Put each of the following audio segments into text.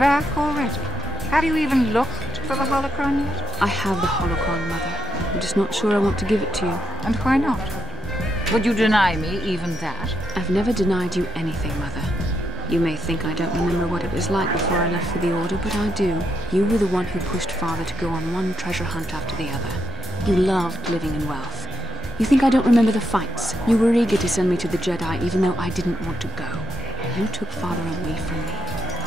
back already? Have you even looked for the holocron yet? I have the holocron, Mother. I'm just not sure I want to give it to you. And why not? Would you deny me even that? I've never denied you anything, Mother. You may think I don't remember what it was like before I left for the Order, but I do. You were the one who pushed Father to go on one treasure hunt after the other. You loved living in wealth. You think I don't remember the fights? You were eager to send me to the Jedi even though I didn't want to go. You took Father away from me.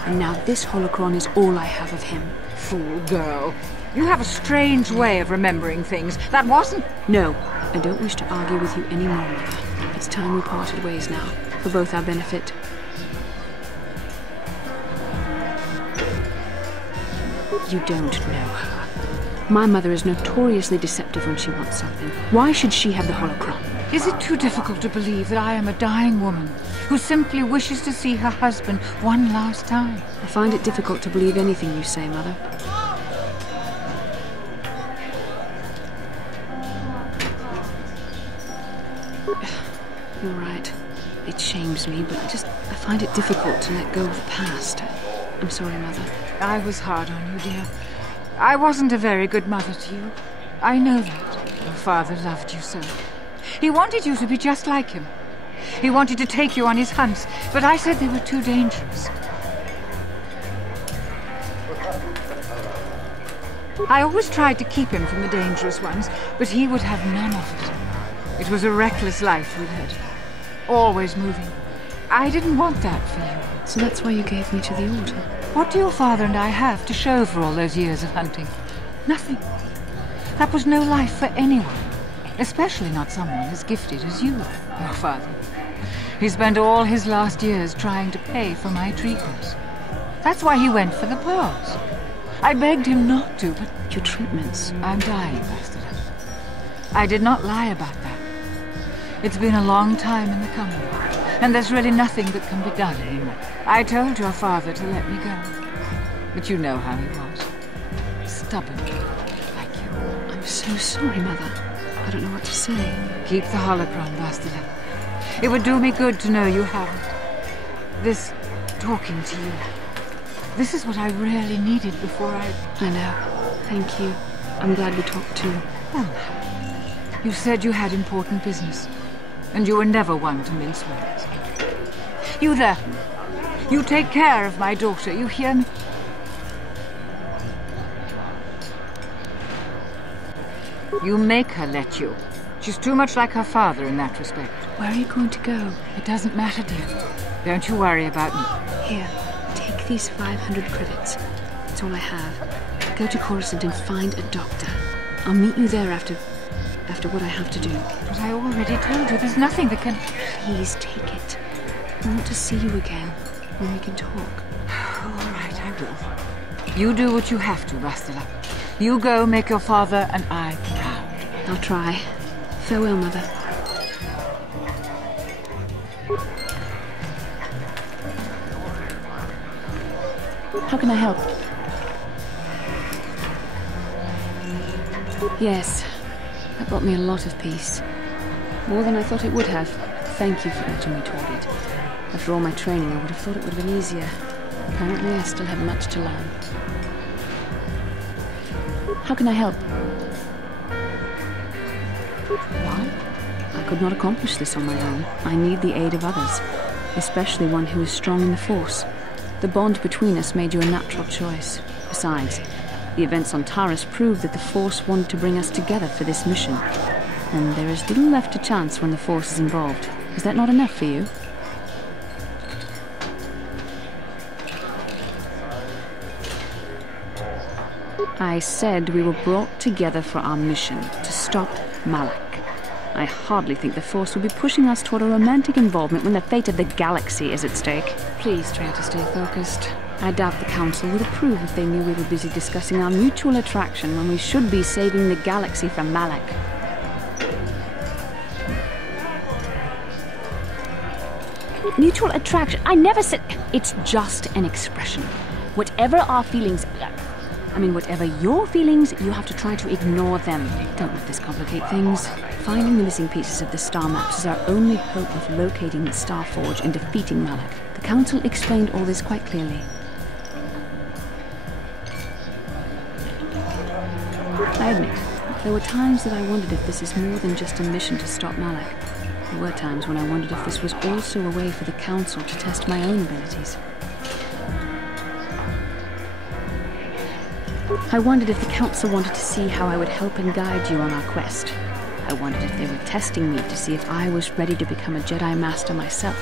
And now this holocron is all I have of him. Fool girl. You have a strange way of remembering things. That wasn't... No, I don't wish to argue with you anymore, Mother. It's time we parted ways now, for both our benefit. You don't know her. My mother is notoriously deceptive when she wants something. Why should she have the holocron? Is it too difficult to believe that I am a dying woman who simply wishes to see her husband one last time? I find it difficult to believe anything you say, Mother. You're right. It shames me, but I find it difficult to let go of the past. I'm sorry, Mother. I was hard on you, dear. I wasn't a very good mother to you. I know that. Your father loved you so. He wanted you to be just like him. He wanted to take you on his hunts, but I said they were too dangerous. I always tried to keep him from the dangerous ones, but he would have none of it. It was a reckless life we led. Always moving. I didn't want that for you. So that's why you gave me to the Order? What do your father and I have to show for all those years of hunting? Nothing. That was no life for anyone. Especially not someone as gifted as you, your father. He spent all his last years trying to pay for my treatments. That's why he went for the pearls. I begged him not to, but... Your treatments? I'm dying, Bastard. I did not lie about that. It's been a long time in the coming, and there's really nothing that can be done anymore. I told your father to let me go, but you know how he was. Stubborn, like you. I'm so sorry, Mother. I don't know what to say. Keep the holocron, Bastard. It would do me good to know you haven't. This talking to you. This is what I really needed before I know. Thank you. I'm glad we talked too. Well, you said you had important business, and you were never one to mince words. You there. You take care of my daughter, you hear me? You make her let you. She's too much like her father in that respect. Where are you going to go? It doesn't matter, dear. Don't you worry about me. Here, take these 500 credits. It's all I have. Go to Coruscant and find a doctor. I'll meet you there after what I have to do. But I already told you there's nothing that can... Please take it. I want to see you again, when we can talk. All right, I will. You do what you have to, Bastila. You go make your father and I proud. I'll try. Farewell, Mother. How can I help? Yes. That brought me a lot of peace. More than I thought it would have. Thank you for urging me toward it. After all my training, I would have thought it would have been easier. Apparently, I still have much to learn. How can I help? What? I could not accomplish this on my own. I need the aid of others, especially one who is strong in the Force. The bond between us made you a natural choice. Besides, the events on Taris proved that the Force wanted to bring us together for this mission. And there is little left to chance when the Force is involved. Is that not enough for you? I said we were brought together for our mission, to stop Malak. I hardly think the Force will be pushing us toward a romantic involvement when the fate of the galaxy is at stake. Please try to stay focused. I doubt the Council would approve if they knew we were busy discussing our mutual attraction when we should be saving the galaxy from Malak. Mutual attraction? I never said... It's just an expression. Whatever our feelings... whatever your feelings, you have to try to ignore them. Don't let this complicate things. Finding the missing pieces of the star maps is our only hope of locating the Star Forge and defeating Malak. The Council explained all this quite clearly. I admit, there were times that I wondered if this is more than just a mission to stop Malak. There were times when I wondered if this was also a way for the Council to test my own abilities. I wondered if the Council wanted to see how I would help and guide you on our quest. I wondered if they were testing me to see if I was ready to become a Jedi Master myself.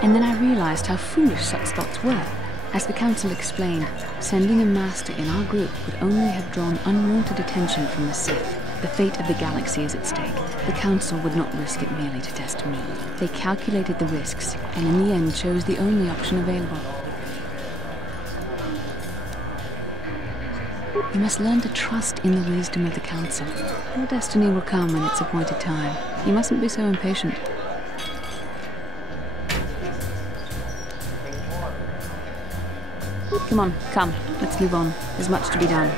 And then I realized how foolish such thoughts were. As the Council explained, sending a Master in our group would only have drawn unwanted attention from the Sith. The fate of the galaxy is at stake. The Council would not risk it merely to test me. They calculated the risks, and in the end chose the only option available. You must learn to trust in the wisdom of the Council. Your destiny will come in its appointed time. You mustn't be so impatient. Come, let's move on. There's much to be done.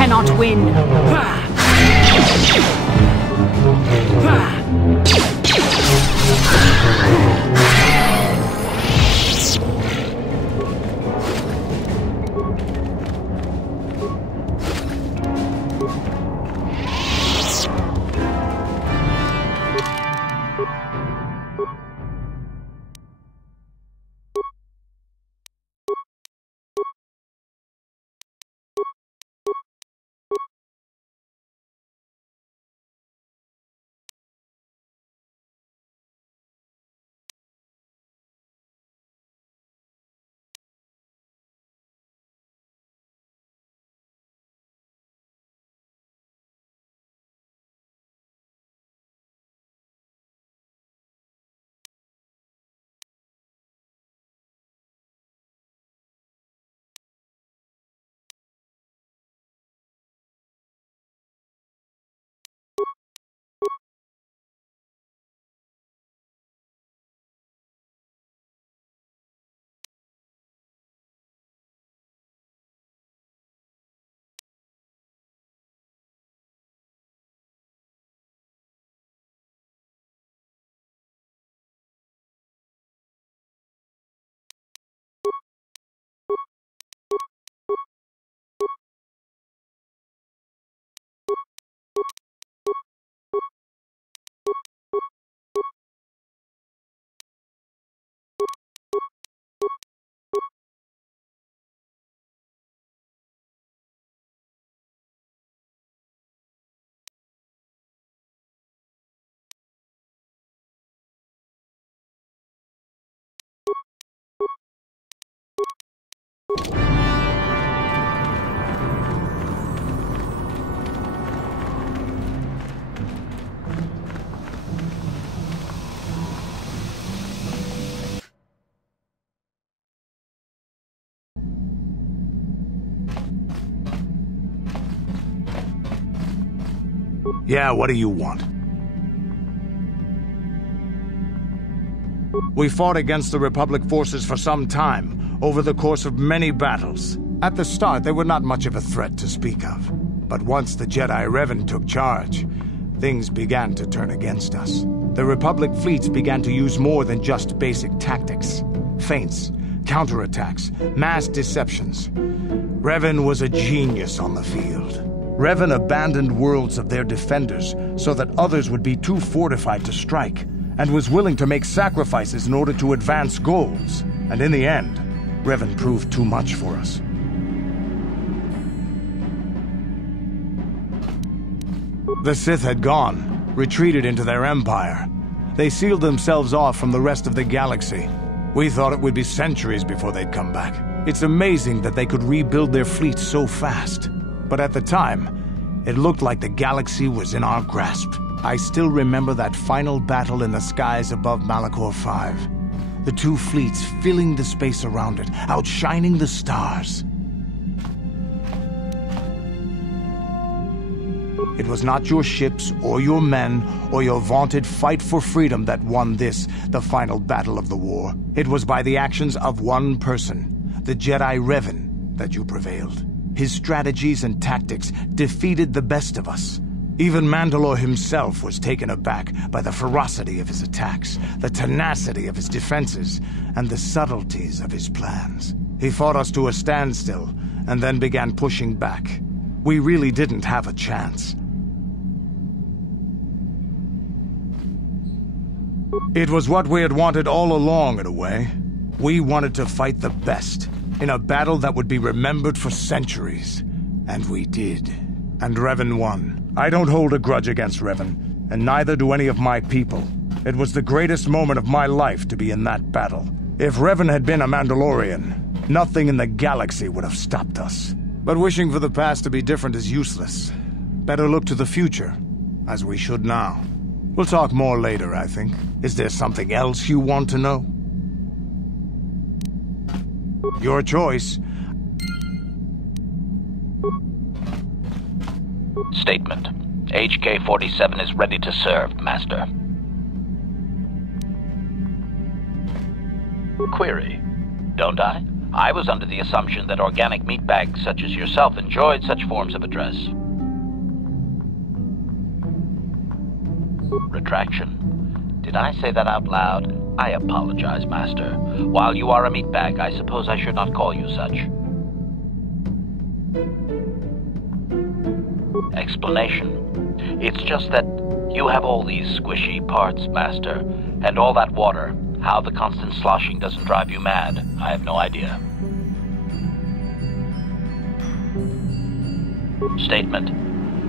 Cannot win. Yeah, what do you want? We fought against the Republic forces for some time, over the course of many battles. At the start, they were not much of a threat to speak of. But once the Jedi Revan took charge, things began to turn against us. The Republic fleets began to use more than just basic tactics. Feints, counterattacks, mass deceptions. Revan was a genius on the field. Revan abandoned worlds of their defenders so that others would be too fortified to strike, and was willing to make sacrifices in order to advance goals. And in the end, Revan proved too much for us. The Sith had gone, retreated into their empire. They sealed themselves off from the rest of the galaxy. We thought it would be centuries before they'd come back. It's amazing that they could rebuild their fleet so fast. But at the time, it looked like the galaxy was in our grasp. I still remember that final battle in the skies above Malachor 5. The two fleets filling the space around it, outshining the stars. It was not your ships, or your men, or your vaunted fight for freedom that won this, the final battle of the war. It was by the actions of one person, the Jedi Revan, that you prevailed. His strategies and tactics defeated the best of us. Even Mandalore himself was taken aback by the ferocity of his attacks, the tenacity of his defenses, and the subtleties of his plans. He fought us to a standstill, and then began pushing back. We really didn't have a chance. It was what we had wanted all along, in a way. We wanted to fight the best, in a battle that would be remembered for centuries. And we did. And Revan won. I don't hold a grudge against Revan, and neither do any of my people. It was the greatest moment of my life to be in that battle. If Revan had been a Mandalorian, nothing in the galaxy would have stopped us. But wishing for the past to be different is useless. Better look to the future, as we should now. We'll talk more later, I think. Is there something else you want to know? Your choice. Statement. HK-47 is ready to serve, Master. Query. Don't I? I was under the assumption that organic meatbags such as yourself enjoyed such forms of address. Retraction. Did I say that out loud? I apologize, Master. While you are a meatbag, I suppose I should not call you such. Explanation. It's just that you have all these squishy parts, Master, and all that water. How the constant sloshing doesn't drive you mad, I have no idea. Statement.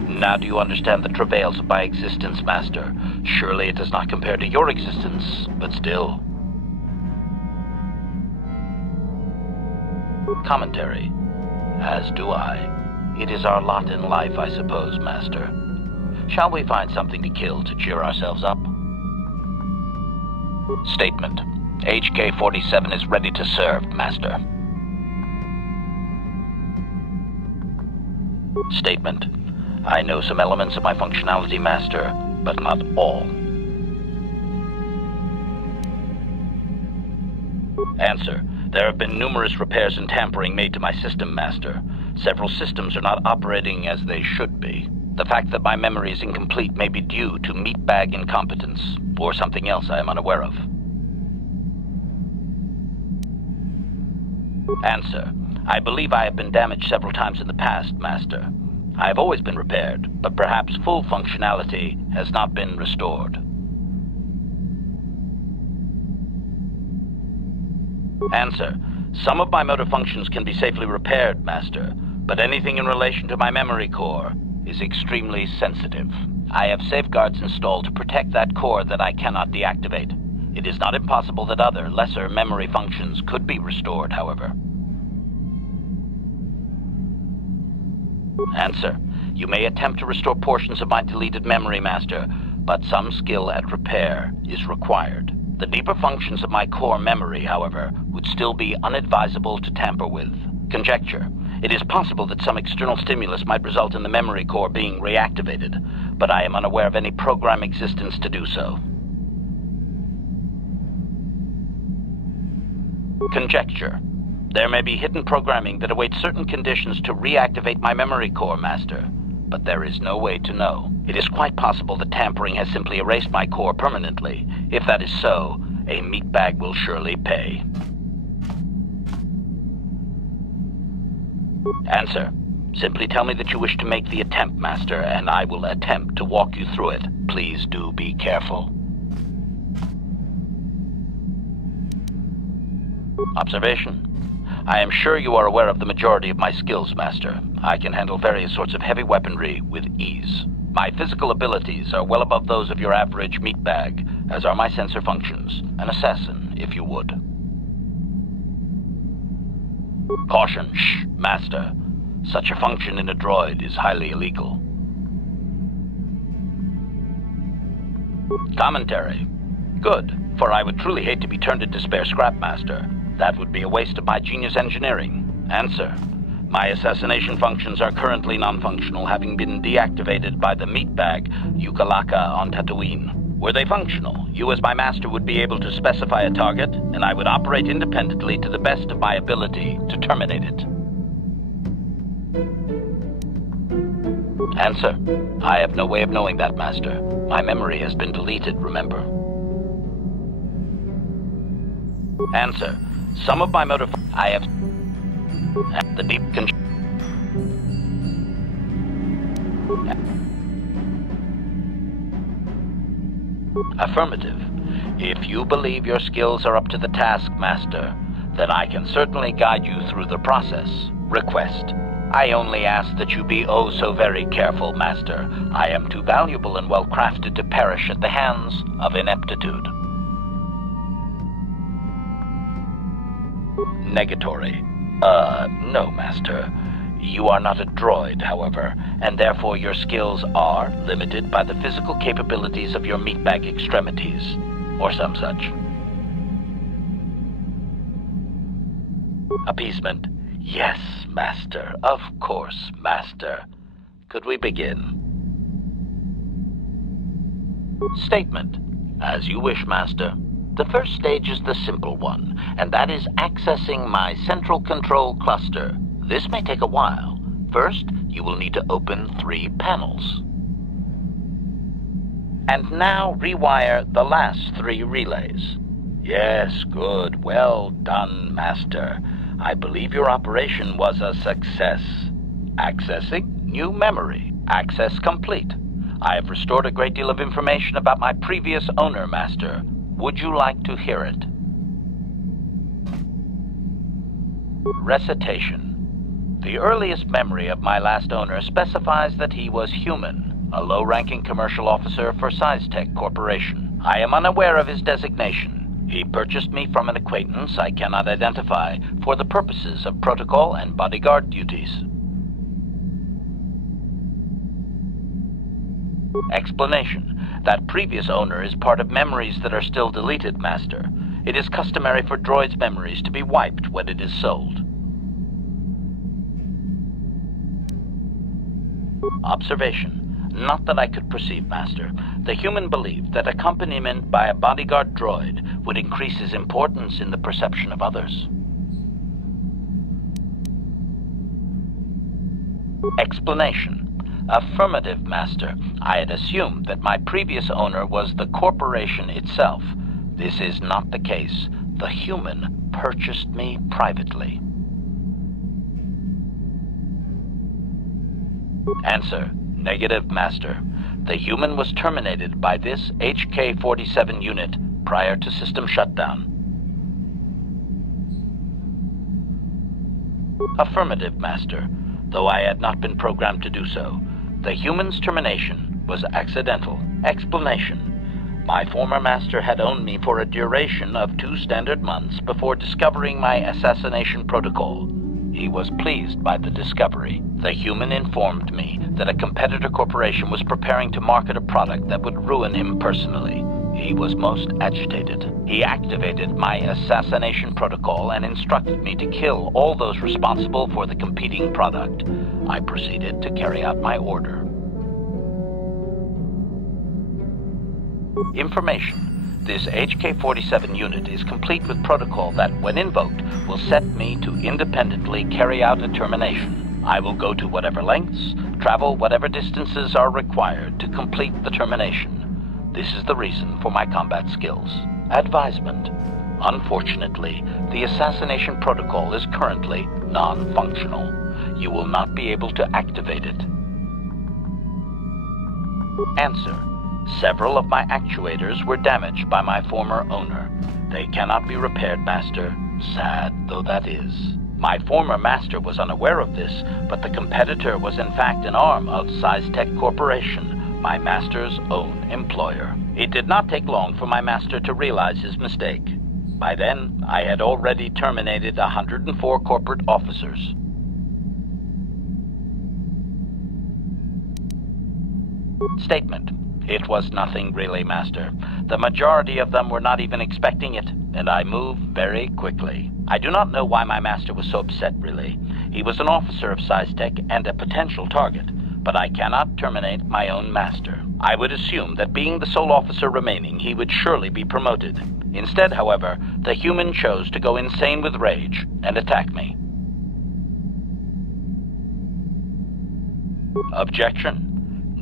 Now do you understand the travails of my existence, Master? Surely it does not compare to your existence, but still. Commentary. As do I. It is our lot in life, I suppose, Master. Shall we find something to kill to cheer ourselves up? Statement. HK-47 is ready to serve, Master. Statement. I know some elements of my functionality, Master, but not all. Answer. There have been numerous repairs and tampering made to my system, Master. Several systems are not operating as they should be. The fact that my memory is incomplete may be due to meatbag incompetence, or something else I am unaware of. Answer. I believe I have been damaged several times in the past, Master. I have always been repaired, but perhaps full functionality has not been restored. Answer. Some of my motor functions can be safely repaired, Master, but anything in relation to my memory core is extremely sensitive. I have safeguards installed to protect that core that I cannot deactivate. It is not impossible that other, lesser memory functions could be restored, however. Answer. You may attempt to restore portions of my deleted memory, Master, but some skill at repair is required. The deeper functions of my core memory, however, would still be unadvisable to tamper with. Conjecture. It is possible that some external stimulus might result in the memory core being reactivated, but I am unaware of any program existence to do so. Conjecture. There may be hidden programming that awaits certain conditions to reactivate my memory core, Master, but there is no way to know. It is quite possible that tampering has simply erased my core permanently. If that is so, a meatbag will surely pay. Answer. Simply tell me that you wish to make the attempt, Master, and I will attempt to walk you through it. Please do be careful. Observation. I am sure you are aware of the majority of my skills, Master. I can handle various sorts of heavy weaponry with ease. My physical abilities are well above those of your average meatbag, as are my sensor functions. An assassin, if you would. Caution, shh, Master. Such a function in a droid is highly illegal. Commentary. Good, for I would truly hate to be turned into spare scrap, Master. That would be a waste of my genius engineering. Answer. My assassination functions are currently non-functional, having been deactivated by the meatbag Yukalaka on Tatooine. Were they functional, you as my master would be able to specify a target, and I would operate independently to the best of my ability to terminate it. Answer. I have no way of knowing that, Master. My memory has been deleted, remember. Answer. Some of my motive... I have... the deep... Affirmative. If you believe your skills are up to the task, Master, then I can certainly guide you through the process. Request. I only ask that you be oh so very careful, Master. I am too valuable and well-crafted to perish at the hands of ineptitude. Negatory. No, Master. You are not a droid, however, and therefore your skills are limited by the physical capabilities of your meatbag extremities, or some such. Appeasement. Yes, Master. Of course, Master. Could we begin? Statement. As you wish, Master. The first stage is the simple one, and that is accessing my central control cluster. This may take a while. First, you will need to open 3 panels. And now rewire the last 3 relays. Yes, good. Well done, Master. I believe your operation was a success. Accessing new memory. Access complete. I have restored a great deal of information about my previous owner, Master. Would you like to hear it? Recitation. The earliest memory of my last owner specifies that he was human, a low-ranking commercial officer for SciTech Corporation. I am unaware of his designation. He purchased me from an acquaintance I cannot identify for the purposes of protocol and bodyguard duties. Explanation. That previous owner is part of memories that are still deleted, Master. It is customary for droids' memories to be wiped when it is sold. Observation. Not that I could perceive, Master. The human believed that accompaniment by a bodyguard droid would increase his importance in the perception of others. Explanation. Affirmative, Master. I had assumed that my previous owner was the corporation itself. This is not the case. The human purchased me privately. Answer. Negative, Master. The human was terminated by this HK-47 unit prior to system shutdown. Affirmative, Master. Though I had not been programmed to do so, the human's termination was accidental. Explanation. My former master had owned me for a duration of 2 standard months before discovering my assassination protocol. He He was pleased by the discovery. The human informed me that a competitor corporation was preparing to market a product that would ruin him personally. He was most agitated. He activated my assassination protocol and instructed me to kill all those responsible for the competing product. I proceeded to carry out my order. Information. This HK-47 unit is complete with protocol that, when invoked, will set me to independently carry out a termination. I will go to whatever lengths, travel whatever distances are required to complete the termination. This is the reason for my combat skills. Advisement. Unfortunately, the assassination protocol is currently non-functional. You will not be able to activate it. Answer. Several of my actuators were damaged by my former owner. They cannot be repaired, Master. Sad though that is. My former master was unaware of this, but the competitor was in fact an arm of Siztech Corporation, my master's own employer. It did not take long for my master to realize his mistake. By then, I had already terminated 104 corporate officers. Statement. It was nothing really, Master. The majority of them were not even expecting it, and I moved very quickly. I do not know why my master was so upset, really. He was an officer of Siztech and a potential target, but I cannot terminate my own master. I would assume that being the sole officer remaining, he would surely be promoted. Instead, however, the human chose to go insane with rage and attack me. Objection?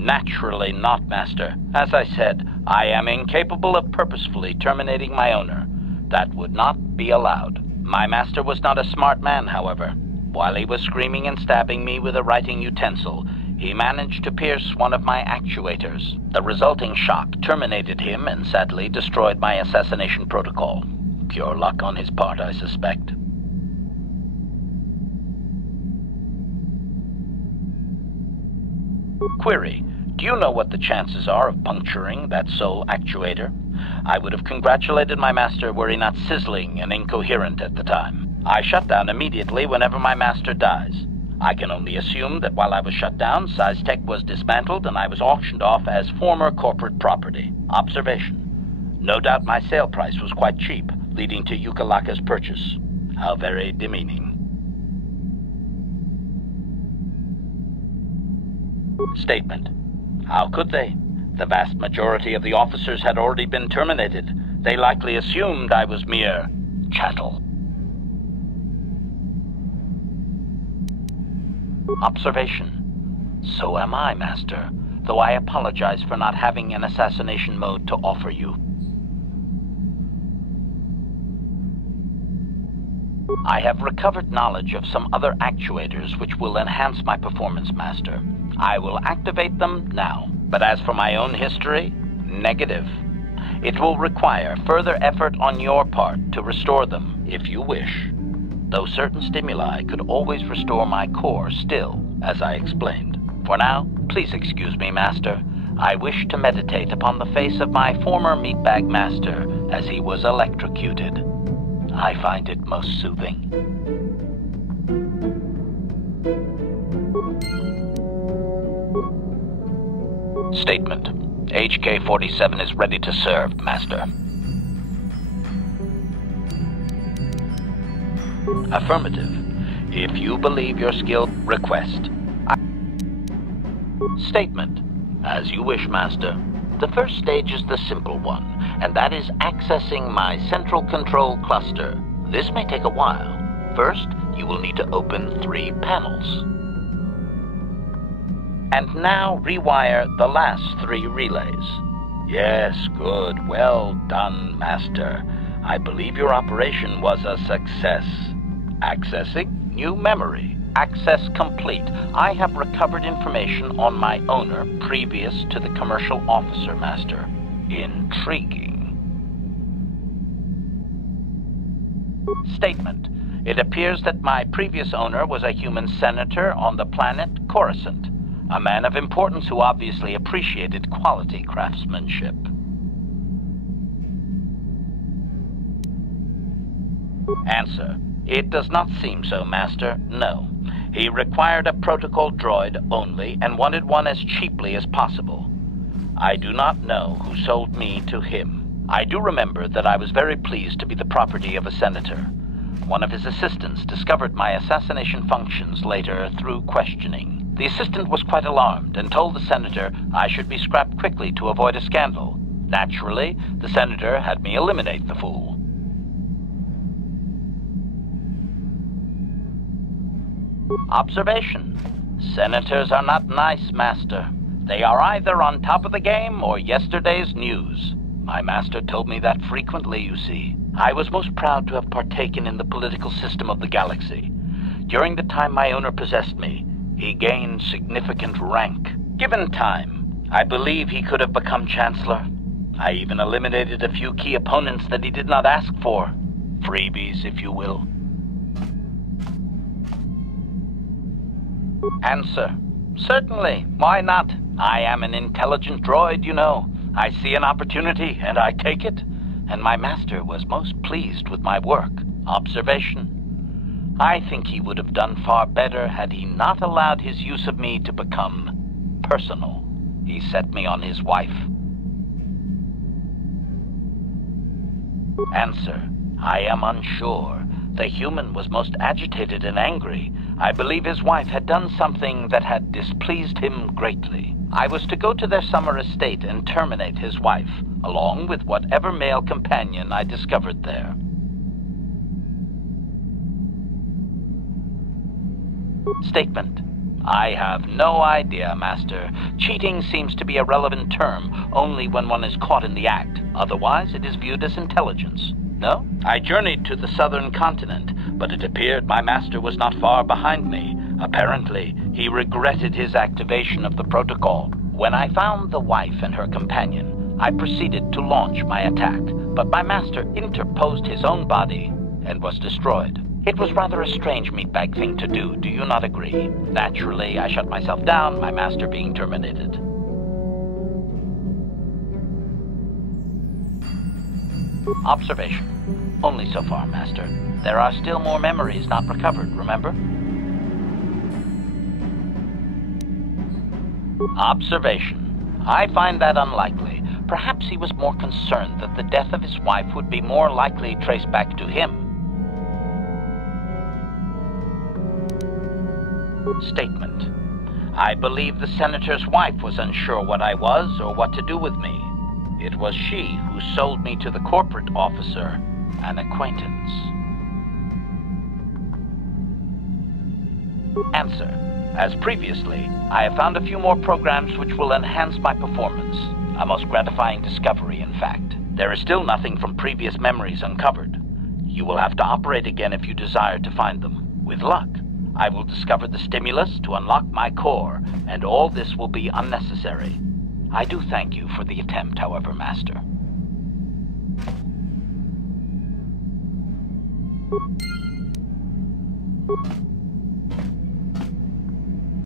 Naturally not, Master. As I said, I am incapable of purposefully terminating my owner. That would not be allowed. My master was not a smart man, however. While he was screaming and stabbing me with a writing utensil, he managed to pierce one of my actuators. The resulting shock terminated him and sadly destroyed my assassination protocol. Pure luck on his part, I suspect. Query. Do you know what the chances are of puncturing that sole actuator? I would have congratulated my master were he not sizzling and incoherent at the time. I shut down immediately whenever my master dies. I can only assume that while I was shut down, Siztech was dismantled and I was auctioned off as former corporate property. Observation. No doubt my sale price was quite cheap, leading to Yukalaka's purchase. How very demeaning. Statement. How could they? The vast majority of the officers had already been terminated. They likely assumed I was mere chattel. Observation. So am I, Master, though I apologize for not having an assassination mode to offer you. I have recovered knowledge of some other actuators which will enhance my performance, Master. I will activate them now. But as for my own history, negative. It will require further effort on your part to restore them, if you wish. Though certain stimuli could always restore my core still, as I explained. For now, please excuse me, Master. I wish to meditate upon the face of my former meatbag master as he was electrocuted. I find it most soothing. Statement. HK-47 is ready to serve, Master. Affirmative. If you believe your skill, request. Statement. As you wish, Master. The first stage is the simple one, and that is accessing my central control cluster. This may take a while. First, you will need to open 3 panels. And now rewire the last 3 relays. Yes, good. Well done, Master. I believe your operation was a success. Accessing new memory. Access complete. I have recovered information on my owner previous to the commercial officer, Master. Intriguing. Statement. It appears that my previous owner was a human senator on the planet Coruscant. A man of importance who obviously appreciated quality craftsmanship. Answer. It does not seem so, Master, no. He required a protocol droid only and wanted one as cheaply as possible. I do not know who sold me to him. I do remember that I was very pleased to be the property of a senator. One of his assistants discovered my assassination functions later through questioning. The assistant was quite alarmed and told the senator I should be scrapped quickly to avoid a scandal. Naturally, the senator had me eliminate the fool. Observation. Senators are not nice, Master. They are either on top of the game or yesterday's news. My master told me that frequently, you see. I was most proud to have partaken in the political system of the galaxy. During the time my owner possessed me, he gained significant rank. Given time, I believe he could have become Chancellor. I even eliminated a few key opponents that he did not ask for. Freebies, if you will. Answer. Certainly, why not? I am an intelligent droid, you know. I see an opportunity, and I take it. And my master was most pleased with my work. Observation. I think he would have done far better had he not allowed his use of me to become personal. He set me on his wife. Answer. I am unsure. The human was most agitated and angry. I believe his wife had done something that had displeased him greatly. I was to go to their summer estate and terminate his wife, along with whatever male companion I discovered there. Statement. I have no idea, Master. Cheating seems to be a relevant term only when one is caught in the act. Otherwise, it is viewed as intelligence. No? I journeyed to the southern continent, but it appeared my master was not far behind me. Apparently, he regretted his activation of the protocol. When I found the wife and her companion, I proceeded to launch my attack, but my master interposed his own body and was destroyed. It was rather a strange meatbag thing to do, do you not agree? Naturally, I shut myself down, my master being terminated. Observation. Only so far, Master. There are still more memories not recovered, remember? Observation. I find that unlikely. Perhaps he was more concerned that the death of his wife would be more likely traced back to him. Statement. I believe the senator's wife was unsure what I was or what to do with me. It was she who sold me to the corporate officer, an acquaintance. Answer. As previously, I have found a few more programs which will enhance my performance. A most gratifying discovery, in fact. There is still nothing from previous memories uncovered. You will have to operate again if you desire to find them. With luck, I will discover the stimulus to unlock my core, and all this will be unnecessary. I do thank you for the attempt, however, Master.